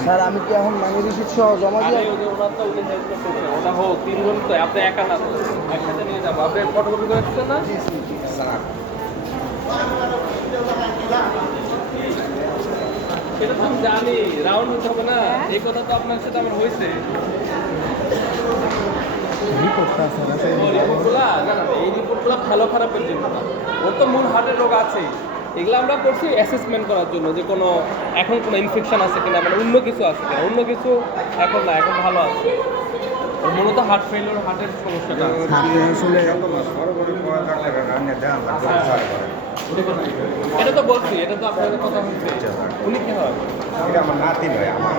Sir আমি কি এখন মানি রিসিট সহ জমা দিয়ে ওটা হোক তিনজন তো আপনি একা না একসাথে নিয়ে যাব। আপনি ফটোকপি করে আসছেন না? সেটা তো আমি জানি রাউন্ড হবে না। এই কথা তো আপনার সাথে আমার হয়েছে। রিপোর্টটা রিপোর্টগুলা না? এই রিপোর্টগুলো ভালো খারাপের জন্য না। ওর তো মূল হার্টের রোগ আছেই। এগুলো আমরা করছি অ্যাসেসমেন্ট করার জন্য যে কোনো এখন কোনো ইনফেকশন আছে কিনা মানে অন্য কিছু আছে কিনা। অন্য কিছু এখন না এখন ভালো আছে। মূলত হার্ট ফেলিওর হার্টের সমস্যাটা আছে। আসলে এটা তো বলছি এটা তো আপনাদের কথা হচ্ছে। উনি কি হয়? এটা আমার নাতি নয় আমার।